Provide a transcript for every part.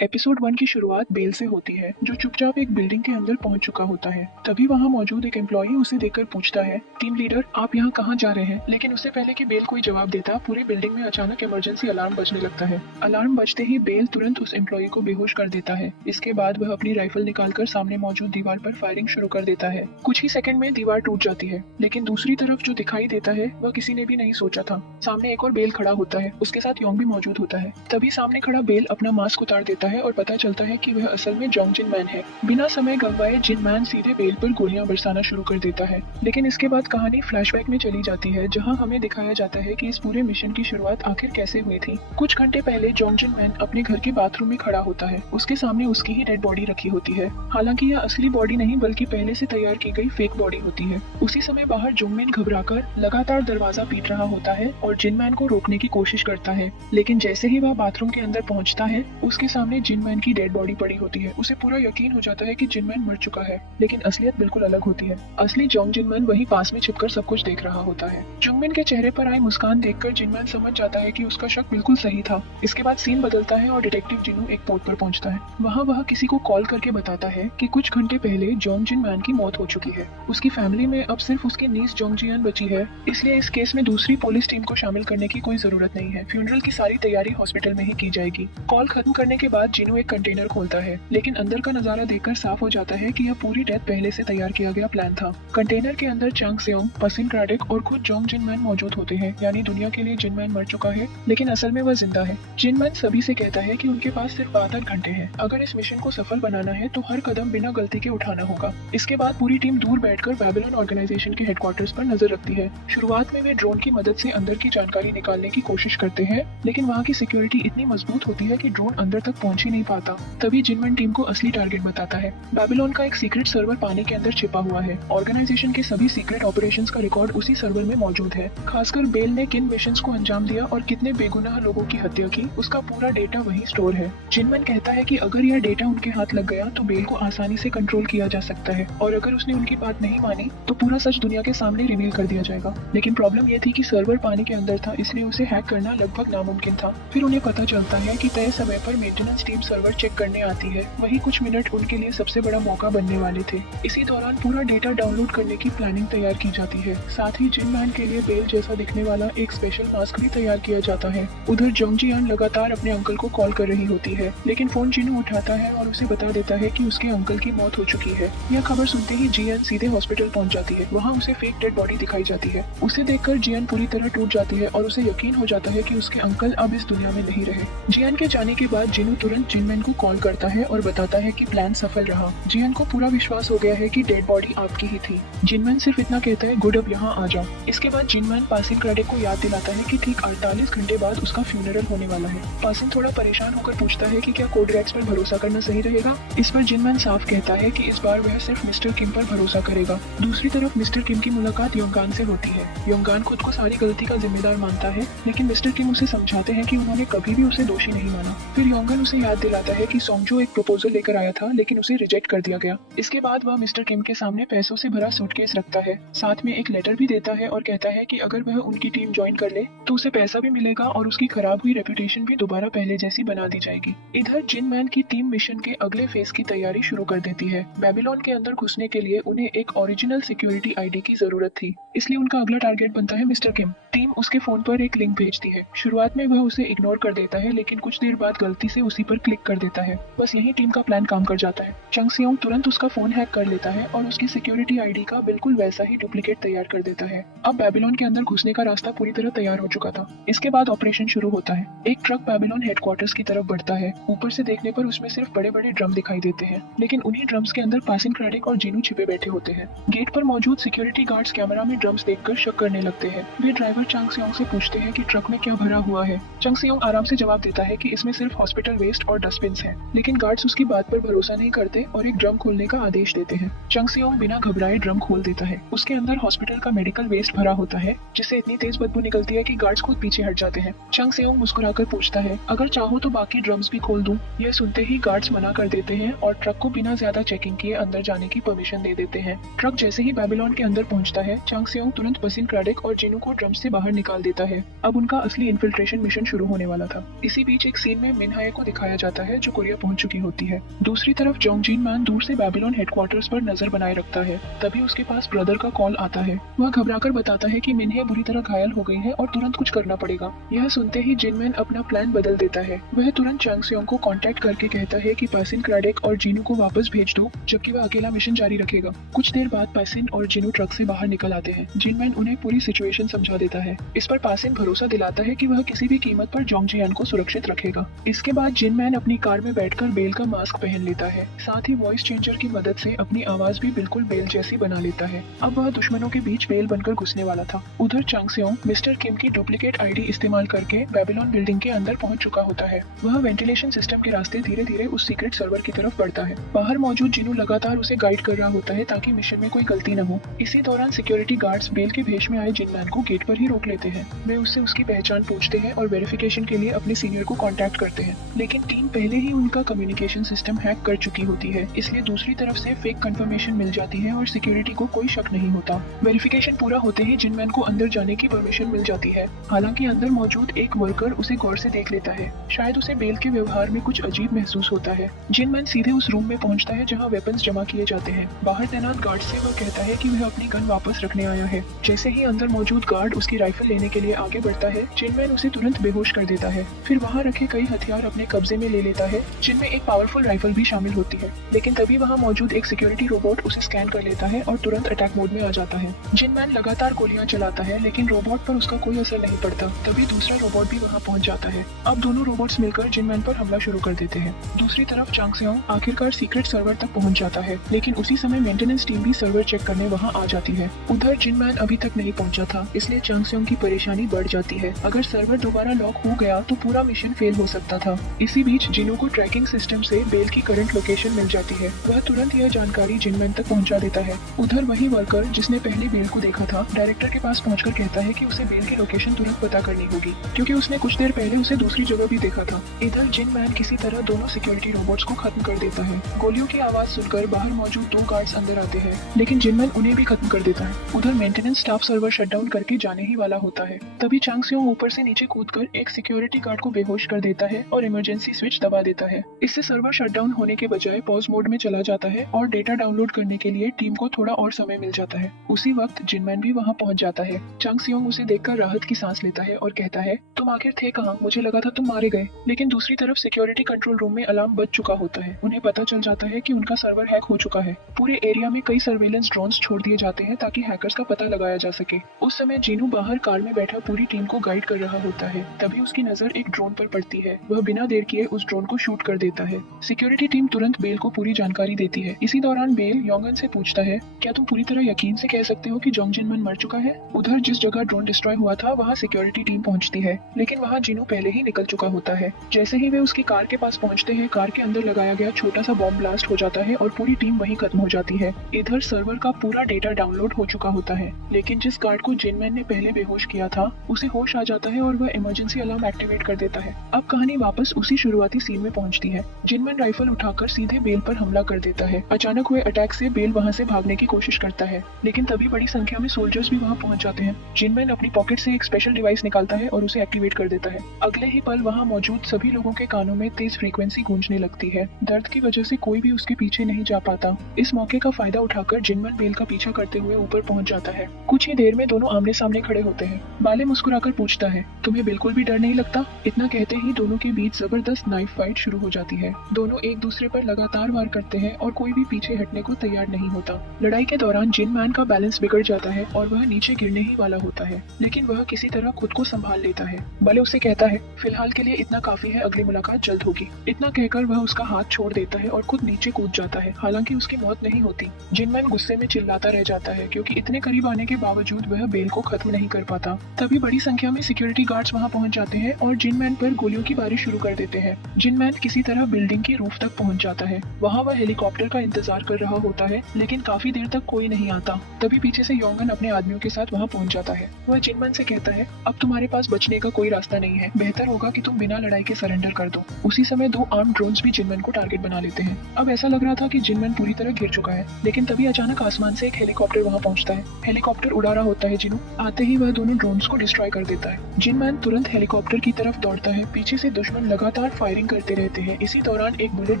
Episode 1 की शुरुआत bell से होती है, जो चुपचाप एक बिल्डिंग के अंदर पहुंच चुका होता है। तभी वहां मौजूद एक एम्प्लॉई उसे देखकर पूछता है, टीम लीडर आप यहाँ कहाँ जा रहे हैं? लेकिन उससे पहले कि बेल कोई जवाब देता, पूरी बिल्डिंग में अचानक इमरजेंसी अलार्म बजने लगता है। अलार्म बजते ही बेल तुरंत उस एम्प्लॉई को बेहोश कर देता है। इसके बाद वह अपनी राइफल निकालकर सामने मौजूद दीवार पर फायरिंग शुरू कर देता है। कुछ ही सेकंड में दीवार टूट जाती है, लेकिन दूसरी तरफ जो दिखाई देता है वह किसी ने भी नहीं सोचा था। सामने एक और बेल खड़ा होता है, उसके साथ योंग भी मौजूद होता है। तभी सामने खड़ा बेल अपना मास्क उतार देता है और पता चलता है कि वह असल में जोंग जिन मैन है। बिना समय गंवाए जिन मैन सीधे बेल पर गोलियां बरसाना शुरू कर देता है। लेकिन इसके बाद कहानी फ्लैशबैक में चली जाती है, जहां हमें दिखाया जाता है कि इस पूरे मिशन की शुरुआत आखिर कैसे हुई थी। कुछ घंटे पहले जोंग जिन मैन अपने घर के बाथरूम में खड़ा होता है। उसके सामने उसकी ही डेड बॉडी रखी होती है। हालांकि यह असली बॉडी नहीं बल्कि पहले से तैयार की गई फेक बॉडी होती है। उसी समय बाहर जोंगमिन घबराकर लगातार दरवाजा पीट रहा होता है और जिनमैन को रोकने की कोशिश करता है। लेकिन जैसे ही वह बाथरूम के अंदर पहुंचता है, उसके सामने जिनमैन की डेड बॉडी पड़ी होती है। उसे पूरा यकीन हो जाता है कि जिनमैन मर चुका है, लेकिन असलियत बिल्कुल अलग होती है। असली जोंग जिनमैन वही पास में छिपकर सब कुछ देख रहा होता है। जोंगमिन के चेहरे पर आई मुस्कान देखकर जिनमैन समझ जाता है कि उसका शक बिल्कुल सही था। इसके बाद सीन बदलता है और डिटेक्टिव जिनू एक पोर्ट पर पहुंचता है। वहाँ वह किसी को कॉल करके बताता है कि कुछ घंटे पहले जोंग जिनमैन की मौत हो चुकी है। उसकी फैमिली में अब सिर्फ उसकी नीस जोंग जियान बची है, इसलिए इस केस में दूसरी पुलिस टीम को शामिल करने की कोई जरूरत नहीं है। फ्यूनरल की सारी तैयारी हॉस्पिटल में ही की जाएगी। कॉल खत्म करने के बाद जिनू एक कंटेनर खोलता है, लेकिन अंदर का नजारा देखकर साफ हो जाता है कि यह पूरी डेथ पहले से तैयार किया गया प्लान था। कंटेनर के अंदर चांग सेओंग, पसिन क्राडिक और खुद जोंग जिनमैन मौजूद होते हैं। यानी दुनिया के लिए जिनमैन मर चुका है, लेकिन असल में वह जिंदा है। जिनमैन सभी से कहता है कि उनके पास सिर्फ 72 घंटे हैं। अगर इस मिशन को सफल बनाना है तो हर कदम बिना गलती के उठाना होगा। इसके बाद पूरी टीम दूर बैठकर बेबीलोन ऑर्गेनाइजेशन के हेडक्वार्टर्स पर नजर रखती है। शुरुआत में वे ड्रोन की मदद से अंदर की जानकारी निकालने की कोशिश करते हैं, लेकिन वहाँ की सिक्योरिटी इतनी मजबूत होती है कि ड्रोन अंदर तक पहुंच ही नहीं पाता। तभी जिनमैन टीम को असली टारगेट बताता है। बेबीलोन का एक सीक्रेट सर्वर पानी के अंदर छिपा हुआ है। ऑर्गेनाइजेशन के सभी सीक्रेट ऑपरेशंस का रिकॉर्ड उसी सर्वर में मौजूद है। खासकर बेल ने किन मिशंस को अंजाम दिया और कितने बेगुनाह लोगों की हत्या की, उसका पूरा डेटा वही स्टोर है। जिनमैन कहता है कि अगर यह डेटा उनके हाथ लग गया तो बेल को आसानी से कंट्रोल किया जा सकता है, और अगर उसने उनकी बात नहीं मानी तो पूरा सच दुनिया के सामने रिवील कर दिया जाएगा। लेकिन प्रॉब्लम यह थी कि सर्वर पानी के अंदर था, इसलिए उसे हैक करना लगभग नामुमकिन था। फिर उन्हें पता चलता है कि तय समय पर मेंटेनेंस टीम सर्वर चेक करने आती है। वही कुछ मिनट उनके लिए सबसे बड़ा मौका बनने वाले थे। इसी दौरान पूरा डेटा डाउनलोड करने की प्लानिंग तैयार की जाती है। साथ ही जिनमैन के लिए बेल जैसा दिखने वाला एक स्पेशल मास्क भी तैयार किया जाता है। उधर जोंग जियान लगातार अपने अंकल को कॉल कर रही होती है, लेकिन फोन जिनू उठाता है और उसे बता देता है कि उसके अंकल की मौत हो चुकी है। यह खबर सुनते ही जियान सीधे हॉस्पिटल पहुंच जाती है। वहाँ उसे फेक डेड बॉडी दिखाई जाती है। उसे देखकर जियान पूरी तरह टूट जाती है और उसे यकीन हो जाता है कि उसके अंकल अब इस दुनिया में नहीं रहे। जियान के जाने के बाद जिनू तुरंत जिनमैन को कॉल करता है और बताता है कि प्लान सफल रहा। जियान को पूरा विश्वास हो गया है कि डेड बॉडी आपकी ही थी। जिनमैन सिर्फ इतना कहता है, गुड अब यहाँ आ जाओ। इसके बाद जिनमैन पासिन क्रेडिक को याद दिलाता है कि ठीक 48 घंटे बाद उसका फ्यूनरल होने वाला है। पासिन थोड़ा परेशान होकर पूछता है कि क्या कोड रेड्स पर भरोसा करना सही रहेगा। इस पर जिनमैन साफ कहता है कि इस बार वह सिर्फ मिस्टर किम पर भरोसा करेगा। दूसरी तरफ मिस्टर किम की मुलाकात योंगान से होती है। योंगान खुद को सारी गलती का जिम्मेदार मानता है, लेकिन मिस्टर किम उसे समझाते हैं कि उन्होंने कभी भी उसे दोषी नहीं माना। फिर योंगन उसे याद दिलाता है कि सोंगजो एक प्रपोजल लेकर आया था, लेकिन उसे रिजेक्ट कर दिया गया। इसके बाद वह मिस्टर किम के सामने पैसों से भरा सूटकेस रखता है। साथ में एक लेटर भी देता है और कहता है कि अगर वह उनकी टीम ज्वाइन कर ले तो उसे पैसा भी मिलेगा और उसकी खराब हुई रेपुटेशन भी दोबारा पहले जैसी बना दी जाएगी। इधर जिनमैन की टीम मिशन के अगले फेज की तैयारी शुरू कर देती है। बेबीलोन के अंदर घुसने के लिए उन्हें एक ओरिजिनल सिक्योरिटी आईडी की जरूरत थी, इसलिए उनका अगला टारगेट बनता है मिस्टर किम। टीम उसके फोन पर एक लिंक भेजती है। शुरुआत में वह उसे इग्नोर कर देता है, लेकिन कुछ देर बाद गलती से उसी पर क्लिक कर देता है। बस यही टीम का प्लान काम कर जाता है। चंग सेओंग तुरंत उसका फोन हैक कर लेता है और उसकी सिक्योरिटी आईडी का बिल्कुल वैसा ही डुप्लीकेट तैयार कर देता है। अब बेबीलोन के अंदर घुसने का रास्ता पूरी तरह तैयार हो चुका था। इसके बाद ऑपरेशन शुरू होता है। एक ट्रक बेबीलोन हेडक्वार्टर्स की तरफ बढ़ता है। ऊपर से देखने पर उसमें सिर्फ बड़े बड़े ड्रम दिखाई देते हैं, लेकिन उन्हीं ड्रम्स के अंदर पासिन क्रेडिक और जिनू छिपे बैठे होते हैं। गेट पर मौजूद सिक्योरिटी गार्ड्स कैमरा में ड्रम्स देखकर शक करने लगते हैं। वे ड्राइवर चंग सेओंग से पूछते हैं कि ट्रक में क्या भरा हुआ है। चंग सेओंग आराम से जवाब देता है कि इसमें सिर्फ हॉस्पिटल वेस्ट और डस्टबिन्स हैं, लेकिन गार्ड्स उसकी बात पर भरोसा नहीं करते और एक ड्रम खोलने का आदेश देते हैं। चंग सेओंग बिना घबराए ड्रम खोल देता है। उसके अंदर हॉस्पिटल का मेडिकल वेस्ट भरा होता है, जिससे इतनी तेज बदबू निकलती है कि गार्ड्स खुद पीछे हट जाते हैं। चंग सेओंग मुस्कुराकर पूछता है, अगर चाहो तो बाकी ड्रम्स भी खोल दूं। यह सुनते ही गार्ड्स मना कर देते हैं और ट्रक को बिना ज्यादा चेकिंग किए अंदर जाने की परमिशन दे देते हैं। ट्रक जैसे ही बेबीलोन के अंदर पहुंचता है, चंग सेओंग तुरंत पसिन क्रेडिक और जिनू को ड्रम से बाहर निकाल देता है। अब उनका असली इन्फिल्ट्रेशन मिशन शुरू होने वाला था। इसी बीच एक सीन में मिनहाए को दिखाया दिखाया जाता है जो कोरिया पहुंच चुकी होती है। दूसरी तरफ जोंग जिन मैन दूर से बेबीलोन हेडक्वार्टर्स पर नजर बनाए रखता है। तभी उसके पास ब्रदर का कॉल आता है। वह घबराकर बताता है कि मिन्हे बुरी तरह घायल हो गई है और तुरंत कुछ करना पड़ेगा। यह सुनते ही जिन मैन अपना प्लान बदल देता है। वह तुरंत चांग सेओंग को कांटेक्ट करके कहता है कि पासिन, क्रैडेक और जीनू को वापस भेज दो, जबकि वह अकेला मिशन जारी रखेगा। कुछ देर बाद पासिन और जीनू ट्रक से बाहर निकल आते हैं। जिन मैन उन्हें पूरी सिचुएशन समझा देता है। इस पर पासिन भरोसा दिलाता है कि वह किसी भी कीमत पर जोंग जियान को सुरक्षित रखेगा। इसके बाद जिन मैन अपनी कार में बैठकर बेल का मास्क पहन लेता है। साथ ही वॉइस चेंजर की मदद से अपनी आवाज भी बिल्कुल बेल जैसी बना लेता है। अब वह दुश्मनों के बीच बेल बनकर घुसने वाला था। उधर चांग सेओंग मिस्टर किम की डुप्लीकेट आईडी इस्तेमाल करके बेबीलोन बिल्डिंग के अंदर पहुंच चुका होता है। वह वेंटिलेशन सिस्टम के रास्ते धीरे धीरे उस सीक्रेट सर्वर की तरफ बढ़ता है। बाहर मौजूद जिनू लगातार उसे गाइड कर रहा होता है ताकि मिशन में कोई गलती न हो। इसी दौरान सिक्योरिटी गार्ड्स बेल के भेष में आए जिन मैन को गेट पर ही रोक लेते हैं। वे उससे उसकी पहचान पूछते हैं और वेरिफिकेशन के लिए अपने सीनियर को कांटेक्ट करते हैं, लेकिन टीम पहले ही उनका कम्युनिकेशन सिस्टम हैक कर चुकी होती है, इसलिए दूसरी तरफ से फेक कंफर्मेशन मिल जाती है और सिक्योरिटी को कोई शक नहीं होता। वेरिफिकेशन पूरा होते ही जिन मैन को अंदर जाने की परमिशन मिल जाती है। हालांकि अंदर मौजूद एक वर्कर उसे गौर से देख लेता है। शायद उसे बेल के व्यवहार में कुछ अजीब महसूस होता है। जिन मैन सीधे उस रूम में पहुंचता है जहां वेपन्स जमा किए जाते हैं। बाहर तैनात गार्ड से वह कहता है कि वह अपनी गन वापस रखने आया है। जैसे ही अंदर मौजूद गार्ड उसकी राइफल लेने के लिए आगे बढ़ता है, जिन मैन उसे तुरंत बेहोश कर देता है। फिर वहाँ रखे कई हथियार अपने कब्जे में ले लेता है, जिनमें एक पावरफुल राइफल भी शामिल होती है। लेकिन तभी वहाँ मौजूद एक सिक्योरिटी रोबोट उसे स्कैन कर लेता है और तुरंत अटैक मोड में आ जाता है। जिन मैन लगातार गोलियां चलाता है, लेकिन रोबोट पर उसका कोई असर नहीं पड़ता। तभी दूसरा रोबोट भी वहाँ पहुँच जाता है। अब दोनों रोबोट्स मिलकर जिन मैन पर हमला शुरू कर देते हैं। दूसरी तरफ चांग सेओंग आखिरकार सीक्रेट सर्वर तक पहुँच जाता है, लेकिन उसी समय मेंटेनेंस टीम भी सर्वर चेक करने वहाँ आ जाती है। उधर जिन मैन अभी तक नहीं पहुँचा था, इसलिए चांग सेओंग की परेशानी बढ़ जाती है। अगर सर्वर दोबारा लॉक हो गया तो पूरा मिशन फेल हो सकता था। इसी बीच जिनू को ट्रैकिंग सिस्टम से बेल की करंट लोकेशन मिल जाती है। वह तुरंत यह जानकारी जिन मैन तक पहुंचा देता है। उधर वही वर्कर जिसने पहले बेल को देखा था, डायरेक्टर के पास पहुंचकर कहता है कि उसे बेल की लोकेशन तुरंत पता करनी होगी, क्योंकि उसने कुछ देर पहले उसे दूसरी जगह भी देखा था। इधर जिन मैन किसी तरह दोनों सिक्योरिटी रोबोट्स को खत्म कर देता है। गोलियों की आवाज सुनकर बाहर मौजूद दो गार्ड्स अंदर आते हैं, लेकिन जिन मैन उन्हें भी खत्म कर देता है। उधर मेंटेनेंस स्टाफ सर्वर शटडाउन करके जाने ही वाला होता है। तभी चांग सेओंग ऊपर से नीचे कूदकर एक सिक्योरिटी गार्ड को बेहोश कर देता है और इमरजेंसी स्विच दबा देता है। इससे सर्वर शटडाउन होने के बजाय पॉज मोड में चला जाता है और डेटा डाउनलोड करने के लिए टीम को थोड़ा और समय मिल जाता है। उसी वक्त जिनमैन भी वहां पहुंच जाता है। चांग सेओंग उसे देखकर राहत की सांस लेता है और कहता है, तुम आखिर थे कहाँ? मुझे लगा था तुम मारे गए। लेकिन दूसरी तरफ सिक्योरिटी कंट्रोल रूम में अलार्म बज चुका होता है। उन्हें पता चल जाता है कि उनका सर्वर हैक हो चुका है। पूरे एरिया में कई सर्वेलेंस ड्रोन्स छोड़ दिए जाते हैं ताकि हैकर्स का पता लगाया जा सके। उस समय जीनू बाहर कार में बैठा पूरी टीम को गाइड कर रहा होता है। तभी उसकी नजर एक ड्रोन पर पड़ती है। वह बिना देर किए उस ड्रोन को शूट कर देता है। सिक्योरिटी टीम तुरंत बेल को पूरी जानकारी देती है। इसी दौरान बेल योंगन से पूछता है, क्या तुम पूरी तरह यकीन से कह सकते हो कि जोंग जिनमन मर चुका है? उधर जिस जगह ड्रोन डिस्ट्रॉय हुआ था वहाँ सिक्योरिटी टीम पहुँचती है, लेकिन वहाँ जीनू पहले ही निकल चुका होता है। जैसे ही वे उसकी कार के पास पहुँचते हैं, कार के अंदर लगाया गया छोटा सा बॉम्ब ब्लास्ट हो जाता है और पूरी टीम वहीं खत्म हो जाती है। इधर सर्वर का पूरा डेटा डाउनलोड हो चुका होता है, लेकिन जिस गार्ड को जिनमैन ने पहले बेहोश किया था उसे होश आ जाता है और वह इमरजेंसी अलार्म एक्टिवेट कर देता है। अब कहानी वापस उसी शुरुआती सीन में पहुंचती है। जिनमैन राइफल उठाकर सीधे बेल पर हमला कर देता है। अचानक हुए अटैक से बेल वहां से भागने की कोशिश करता है, लेकिन तभी बड़ी संख्या में सोल्जर्स भी वहां पहुंच जाते हैं। जिनमैन अपनी पॉकेट से एक स्पेशल डिवाइस निकालता है और उसे एक्टिवेट कर देता है। अगले ही पल वहां मौजूद सभी लोगों के कानों में तेज फ्रीक्वेंसी गूंजने लगती है। दर्द की वजह से कोई भी उसके पीछे नहीं जा पाता। इस मौके का फायदा उठाकर जिनमैन बेल का पीछा करते हुए ऊपर पहुंच जाता है। कुछ ही देर में दोनों आमने सामने खड़े होते हैं। बाले मुस्कुराकर पूछता है, तुम्हें बिल्कुल भी डर नहीं लगता? इतना कहते ही दोनों के बीच जबरदस्त नाइफ फाइट शुरू हो जाती है। दोनों एक दूसरे पर लगातार वार करते हैं और कोई भी पीछे हटने को तैयार नहीं होता। लड़ाई के दौरान जिनमैन का बैलेंस बिगड़ जाता है और वह नीचे गिरने ही वाला होता है, लेकिन वह किसी तरह खुद को संभाल लेता है। बाले उसे कहता है, फिलहाल के लिए इतना काफी है, अगली मुलाकात जल्द होगी। इतना कहकर वह उसका हाथ छोड़ देता है और खुद नीचे कूद जाता है। हालांकि उसकी मौत नहीं होती। जिनमैन गुस्से में चिल्लाता रह जाता है, क्योंकि इतने करीब आने के बावजूद वह बेल को खत्म नहीं कर पाता। तभी बड़ी संख्या में सिक्योरिटी गार्ड्स वहां पहुंच जाते हैं और जिनमैन पर गोलियों की बारिश शुरू कर देते हैं। जिनमैन किसी तरह बिल्डिंग की रूफ तक पहुंच जाता है। वहां वह हेलीकॉप्टर का इंतजार कर रहा होता है, लेकिन काफी देर तक कोई नहीं आता। तभी पीछे से योंगन अपने आदमियों के साथ वहां पहुंच जाता है। वह जिनमैन से कहता है, अब तुम्हारे पास बचने का कोई रास्ता नहीं है, बेहतर होगा कि तुम बिना लड़ाई के सरेंडर कर दो। उसी समय दो आर्म्ड ड्रोन्स भी जिनमैन को टारगेट बना लेते हैं। अब ऐसा लग रहा था कि जिनमैन पूरी तरह गिर चुका है, लेकिन तभी अचानक आसमान से एक हेलीकॉप्टर वहां पहुंचता है। हेलीकॉप्टर उड़ा रहा होता है जिनू। आते ही वह दोनों ड्रोन्स को डिस्ट्रॉय कर देता है। जिनमैन तुरंत हेलीकॉप्टर की तरफ दौड़ता है। पीछे से दुश्मन लगातार फायरिंग करते रहते हैं। इसी दौरान एक बुलेट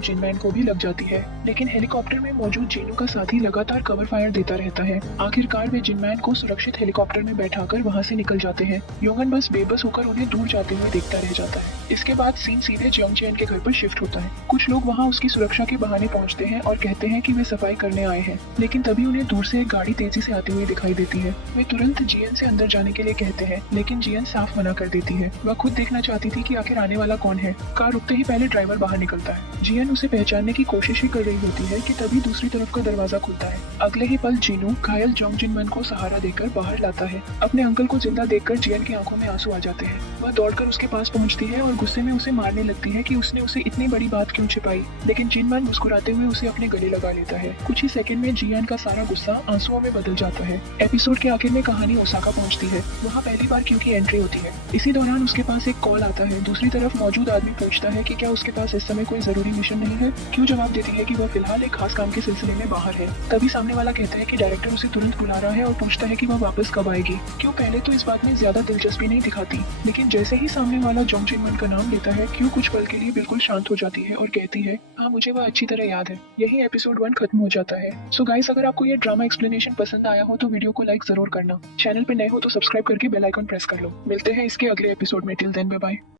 जिनमैन को भी लग जाती है, लेकिन हेलीकॉप्टर में मौजूद जीनू का साथी लगातार कवर फायर देता रहता है। आखिरकार वे जिनमैन को सुरक्षित हेलीकॉप्टर में बैठाकर वहां से निकल जाते हैं। योंगन बस बेबस होकर उन्हें दूर जाते हुए देखता रह जाता है। इसके बाद सीन सीधे जियोंगजिन के घर पर शिफ्ट होता है। कुछ लोग वहां उसकी सुरक्षा के बहाने पहुंचते हैं और कहते हैं कि वे सफाई करने आए हैं, लेकिन तभी उन्हें दूर से एक गाड़ी तेजी से आती हुई दिखाई देती है। वे तुरंत जियन से अंदर जाने के लिए कहते हैं, लेकिन जियन साफ मना कर देती है। वह खुद देखना चाहती थी कि आखिर आने वाला कौन है। कार रुकते ही पहले ड्राइवर बाहर निकलता है। जियन उसे पहचानने की कोशिश ही कर रही होती है कि तभी दूसरी तरफ का दरवाजा खुलता है। अगले ही पल जीनू घायल जोंग जिनमन को सहारा देकर बाहर लाता है। अपने अंकल को जिंदा देखकर जियन की आंखों में आंसू आ जाते हैं। वह दौड़कर उसके पास पहुंचती है और गुस्से में उसे मारने लगती है कि उसने उसे इतनी बड़ी बात क्यों छिपाई, लेकिन जिनमन मुस्कुराते हुए उसे अपने गले लगा लेता है। कुछ ही सेकंड में जियन का सारा गुस्सा आंसुओं में बदल जाता है। एपिसोड के आखिर में कहानी ओसाका पहुंचती है। वहाँ पहली बार क्यू की एंट्री होती है। इसी दौरान उसके पास एक कॉल आता है। दूसरी तरफ मौजूद आदमी पूछता है कि क्या उसके पास इस समय कोई जरूरी मिशन नहीं है। क्यू जवाब देती है कि वह फिलहाल एक खास काम के सिलसिले में बाहर है। तभी सामने वाला कहता है कि डायरेक्टर उसे तुरंत बुला रहा है और पूछता है कि वह वापस कब आएगी। क्यू पहले तो इस बात में ज्यादा दिलचस्पी नहीं दिखाती, लेकिन जैसे ही सामने वाला जोंग जिनमन का नाम लेता है, क्यू कुछ पल के लिए बिल्कुल शांत हो जाती है और कहती है, हाँ मुझे वह अच्छी तरह याद है। यही एपिसोड 1 खत्म हो जाता है। सो गाइस, अगर आपको ये ड्रामा एक्सप्लेनेशन पसंद आया हो तो वीडियो को लाइक जरूर करना। चैनल पे नए हो तो सब्सक्राइब करके बेल आइकन प्रेस कर लो। मिलते हैं इसके अगले एपिसोड में। Till then bye bye.